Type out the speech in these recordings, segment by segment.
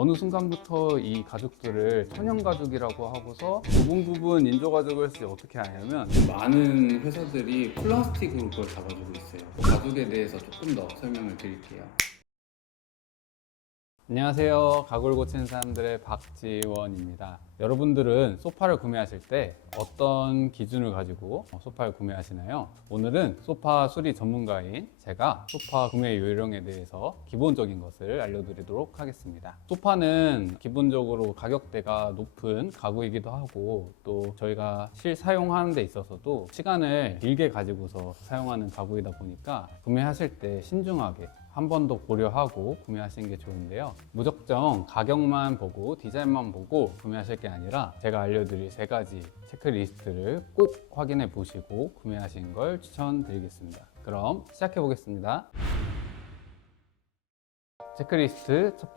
어느 순간부터 이 가죽들을 천연 가죽이라고 하고서 부분 인조가죽을 쓰지 어떻게 하냐면 많은 회사들이 플라스틱으로 그걸 잡아주고 있어요. 가죽에 대해서 조금 더 설명을 드릴게요. 안녕하세요. 가구를 고치는 사람들의 박지원입니다. 여러분들은 소파를 구매하실 때 어떤 기준을 가지고 소파를 구매하시나요? 오늘은 소파 수리 전문가인 제가 소파 구매 요령에 대해서 기본적인 것을 알려드리도록 하겠습니다. 소파는 기본적으로 가격대가 높은 가구이기도 하고 또 저희가 실사용하는 데 있어서도 시간을 길게 가지고서 사용하는 가구이다 보니까 구매하실 때 신중하게 한 번 더 고려하고 구매하시는 게 좋은데요. 무작정 가격만 보고 디자인만 보고 구매하실 게 아니라 제가 알려드릴 3가지 체크리스트를 꼭 확인해 보시고 구매하시는 걸 추천드리겠습니다. 그럼 시작해 보겠습니다. 체크리스트 첫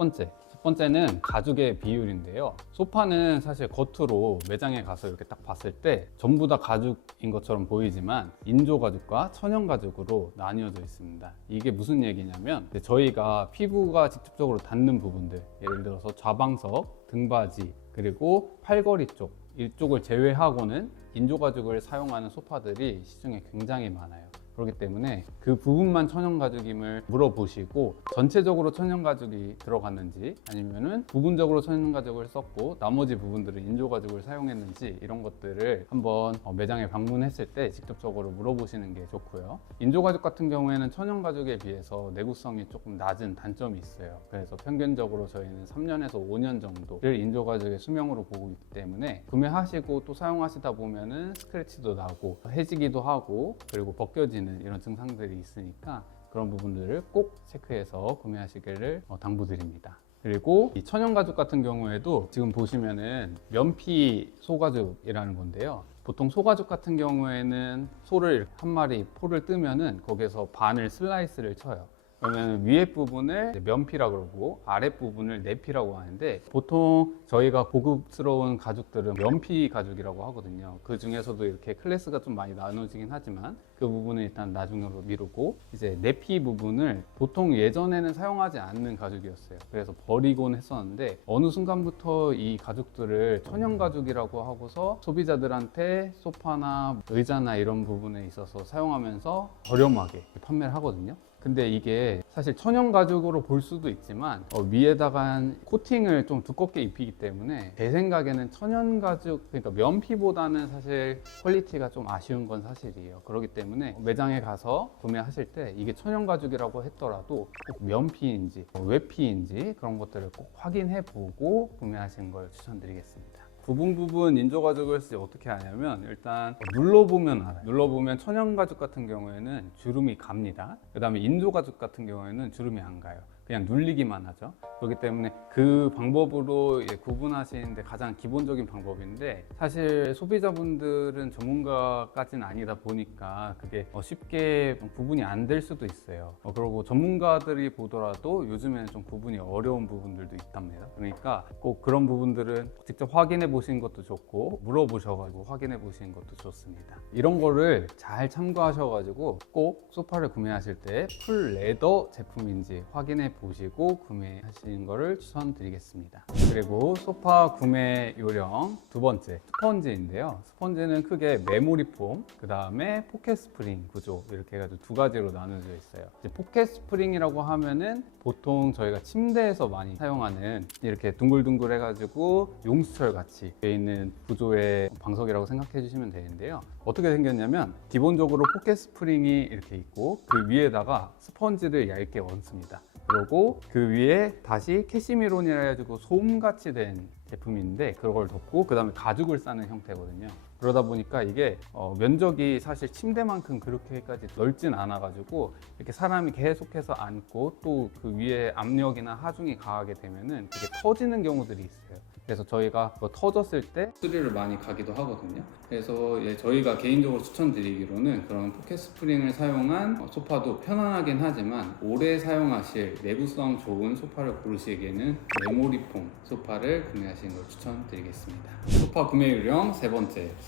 번째는 가죽의 비율인데요. 소파는 사실 겉으로 매장에 가서 이렇게 딱 봤을 때 전부 다 가죽인 것처럼 보이지만 인조 가죽과 천연 가죽으로 나뉘어져 있습니다. 이게 무슨 얘기냐면 저희가 피부가 직접적으로 닿는 부분들, 예를 들어서 좌방석, 등받이, 그리고 팔걸이 쪽 이쪽을 제외하고는 인조 가죽을 사용하는 소파들이 시중에 굉장히 많아요. 그렇기 때문에 그 부분만 천연 가죽임을 물어보시고 전체적으로 천연 가죽이 들어갔는지 아니면은 부분적으로 천연 가죽을 썼고 나머지 부분들은 인조 가죽을 사용했는지 이런 것들을 한번 매장에 방문했을 때 직접적으로 물어보시는 게 좋고요. 인조 가죽 같은 경우에는 천연 가죽에 비해서 내구성이 조금 낮은 단점이 있어요. 그래서 평균적으로 저희는 3년에서 5년 정도를 인조 가죽의 수명으로 보고 있기 때문에 구매하시고 또 사용하시다 보면은 스크래치도 나고 해지기도 하고 그리고 벗겨지는 이런 증상들이 있으니까 그런 부분들을 꼭 체크해서 구매하시기를 당부드립니다. 그리고 이 천연 가죽 같은 경우에도 지금 보시면은 면피 소가죽이라는 건데요. 보통 소가죽 같은 경우에는 소를 한 마리 포를 뜨면은 거기서 반을 슬라이스를 쳐요. 그러면 위에 부분을 면피라고 그러고 아랫 부분을 내피라고 하는데 보통 저희가 고급스러운 가죽들은 면피 가죽이라고 하거든요. 그 중에서도 이렇게 클래스가 좀 많이 나눠지긴 하지만 그 부분은 일단 나중으로 미루고 이제 내피 부분을 보통 예전에는 사용하지 않는 가죽이었어요. 그래서 버리곤 했었는데 어느 순간부터 이 가죽들을 천연 가죽이라고 하고서 소비자들한테 소파나 의자나 이런 부분에 있어서 사용하면서 저렴하게 판매를 하거든요. 근데 이게 사실 천연 가죽으로 볼 수도 있지만 위에다가 코팅을 좀 두껍게 입히기 때문에 제 생각에는 천연 가죽, 그러니까 면피보다는 사실 퀄리티가 좀 아쉬운 건 사실이에요. 그렇기 때문에 매장에 가서 구매하실 때 이게 천연 가죽이라고 했더라도 꼭 면피인지 외피인지 그런 것들을 꼭 확인해 보고 구매하시는 걸 추천드리겠습니다. 부분 인조 가죽을 쓰지 어떻게 하냐면 일단 눌러보면 알아요. 눌러보면 천연 가죽 같은 경우에는 주름이 갑니다. 그 다음에 인조 가죽 같은 경우에는 주름이 안 가요. 그냥 눌리기만 하죠. 그렇기 때문에 그 방법으로 구분하시는데 가장 기본적인 방법인데 사실 소비자분들은 전문가까지는 아니다 보니까 그게 쉽게 구분이 안 될 수도 있어요. 그리고 전문가들이 보더라도 요즘에는 좀 구분이 어려운 부분들도 있답니다. 그러니까 꼭 그런 부분들은 직접 확인해 보시는 것도 좋고 물어보셔가지고 확인해 보시는 것도 좋습니다. 이런 거를 잘 참고하셔가지고 꼭 소파를 구매하실 때 풀 레더 제품인지 확인해 보시고 구매하시는 것을 추천드리겠습니다. 그리고 소파 구매 요령 두 번째, 스펀지인데요. 스펀지는 크게 메모리 폼, 그 다음에 포켓 스프링 구조 이렇게 해가지고 2가지로 나눠져 있어요. 이제 포켓 스프링이라고 하면은 보통 저희가 침대에서 많이 사용하는 이렇게 둥글둥글 해가지고 용수철 같이 되어 있는 구조의 방석이라고 생각해 주시면 되는데요. 어떻게 생겼냐면 기본적으로 포켓 스프링이 이렇게 있고 그 위에다가 스펀지를 얇게 얹습니다. 그리고 그 위에 다시 캐시미론이라 해가지고 솜같이 된 제품인데 그걸 덮고 그 다음에 가죽을 싸는 형태거든요. 그러다 보니까 이게 면적이 사실 침대만큼 그렇게까지 넓진 않아 가지고 이렇게 사람이 계속해서 앉고 또 그 위에 압력이나 하중이 가하게 되면은 그게 터지는 경우들이 있어요. 그래서 저희가 터졌을 때 수리를 많이 가기도 하거든요. 그래서 저희가 개인적으로 추천드리기로는 그런 포켓 스프링을 사용한 소파도 편안하긴 하지만 오래 사용하실 내구성 좋은 소파를 고르시기에는 메모리폼 소파를 구매하시는 걸 추천드리겠습니다. 소파 구매 요령 세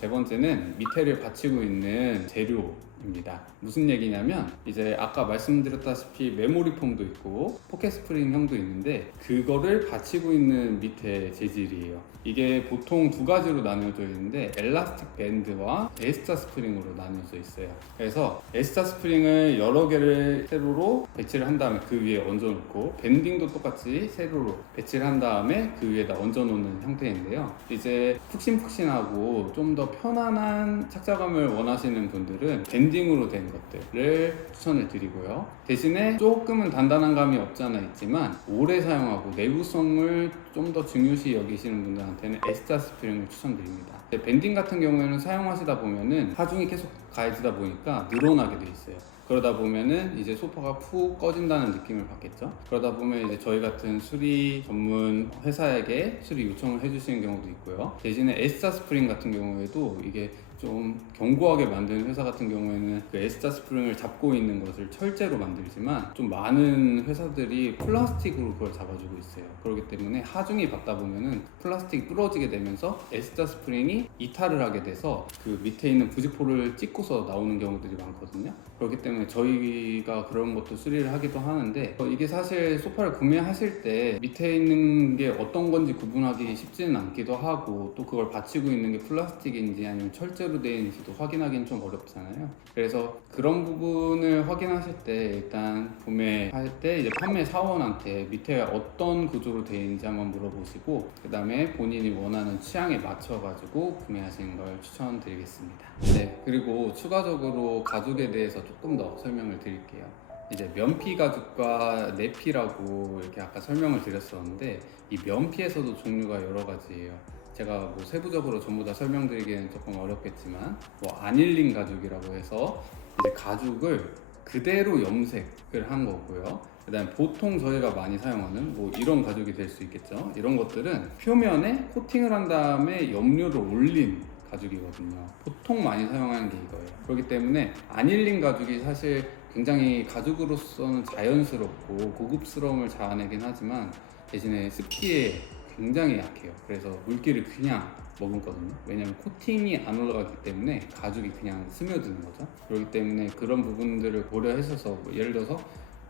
번째는 밑에를 받치고 있는 재료 스프링입니다. 무슨 얘기냐면 이제 아까 말씀드렸다시피 메모리 폼도 있고 포켓 스프링형도 있는데 그거를 받치고 있는 밑에 재질이에요. 이게 보통 두 가지로 나뉘어져 있는데 엘라스틱 밴드와 S자 스프링으로 나뉘어져 있어요. 그래서 S자 스프링을 여러 개를 세로로 배치를 한 다음에 그 위에 얹어놓고 밴딩도 똑같이 세로로 배치를 한 다음에 그 위에다 얹어놓는 형태인데요. 이제 푹신푹신하고 좀 더 편안한 착자감을 원하시는 분들은 밴딩으로 된 것들을 추천을 드리고요. 대신에 조금은 단단한 감이 없지 않아 있지만 오래 사용하고 내구성을 좀 더 중요시 여기시는 분들한테는 S자 스프링을 추천드립니다. 밴딩 같은 경우에는 사용하시다 보면은 하중이 계속 가해지다 보니까 늘어나게 돼 있어요. 그러다 보면은 이제 소파가 푹 꺼진다는 느낌을 받겠죠. 그러다 보면 이제 저희 같은 수리 전문 회사에게 수리 요청을 해주시는 경우도 있고요. 대신에 S자 스프링 같은 경우에도 이게 좀 견고하게 만드는 회사 같은 경우에는 그 S자 스프링을 잡고 있는 것을 철제로 만들지만 좀 많은 회사들이 플라스틱으로 그걸 잡아주고 있어요. 그렇기 때문에 하중이 받다 보면은 플라스틱이 부러지게 되면서 S자 스프링이 이탈을 하게 돼서 그 밑에 있는 부직포를 찍고서 나오는 경우들이 많거든요. 그렇기 때문에 저희가 그런 것도 수리를 하기도 하는데 이게 사실 소파를 구매하실 때 밑에 있는 게 어떤 건지 구분하기 쉽지는 않기도 하고 또 그걸 받치고 있는 게 플라스틱인지 아니면 철제로 되어 있는지도 확인하기는 좀 어렵잖아요. 그래서 그런 부분을 확인하실 때 일단 구매할 때 이제 판매 사원한테 밑에 어떤 구조로 되어 있는지 한번 물어보시고 그 다음에 본인이 원하는 취향에 맞춰가지고 구매하시는 걸 추천드리겠습니다. 네, 그리고 추가적으로 가죽에 대해서 조금 더 설명을 드릴게요. 이제 면피 가죽과 내피라고 이렇게 아까 설명을 드렸었는데 이 면피에서도 종류가 여러 가지예요. 제가 뭐 세부적으로 전부 다 설명드리기는 조금 어렵겠지만 뭐 아닐린 가죽이라고 해서 이제 가죽을 그대로 염색을 한 거고요. 그 다음에 보통 저희가 많이 사용하는 뭐 이런 가죽이 될 수 있겠죠. 이런 것들은 표면에 코팅을 한 다음에 염료를 올린 가죽이거든요. 보통 많이 사용하는 게 이거예요. 그렇기 때문에 아닐린 가죽이 사실 굉장히 가죽으로서는 자연스럽고 고급스러움을 자아내긴 하지만 대신에 습기에 굉장히 약해요. 그래서 물기를 그냥 머금거든요. 왜냐면 코팅이 안 올라가기 때문에 가죽이 그냥 스며드는 거죠. 그렇기 때문에 그런 부분들을 고려해서 뭐 예를 들어서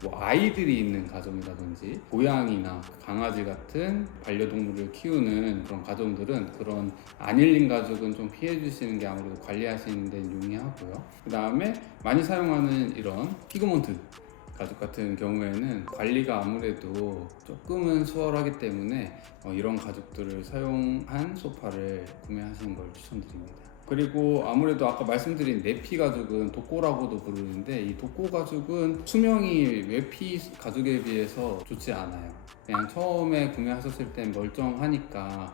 뭐 아이들이 있는 가정이라든지 고양이나 강아지 같은 반려동물을 키우는 그런 가정들은 그런 아닐린 가죽은 좀 피해 주시는 게 아무래도 관리하시는 데 용이하고요. 그 다음에 많이 사용하는 이런 피그먼트 가죽 같은 경우에는 관리가 아무래도 조금은 수월하기 때문에 이런 가죽들을 사용한 소파를 구매하시는 걸 추천드립니다. 그리고 아무래도 아까 말씀드린 내피 가죽은 독고라고도 부르는데 이 독고 가죽은 수명이 외피 가죽에 비해서 좋지 않아요. 그냥 처음에 구매하셨을 땐 멀쩡하니까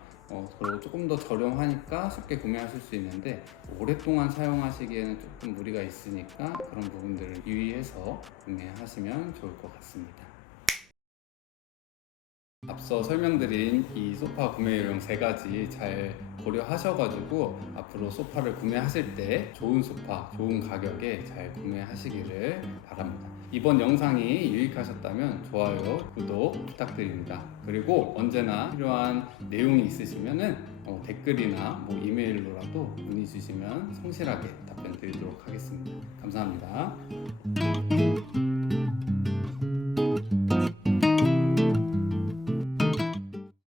그리고 조금 더 저렴하니까 쉽게 구매하실 수 있는데 오랫동안 사용하시기에는 조금 무리가 있으니까 그런 부분들을 유의해서 구매하시면 좋을 것 같습니다. 앞서 설명드린 이 소파 구매 요령 3가지 잘 고려하셔가지고 앞으로 소파를 구매하실 때 좋은 소파, 좋은 가격에 잘 구매하시기를 바랍니다. 이번 영상이 유익하셨다면 좋아요, 구독 부탁드립니다. 그리고 언제나 필요한 내용이 있으시면 댓글이나 뭐 이메일로라도 문의 주시면 성실하게 답변 드리도록 하겠습니다. 감사합니다.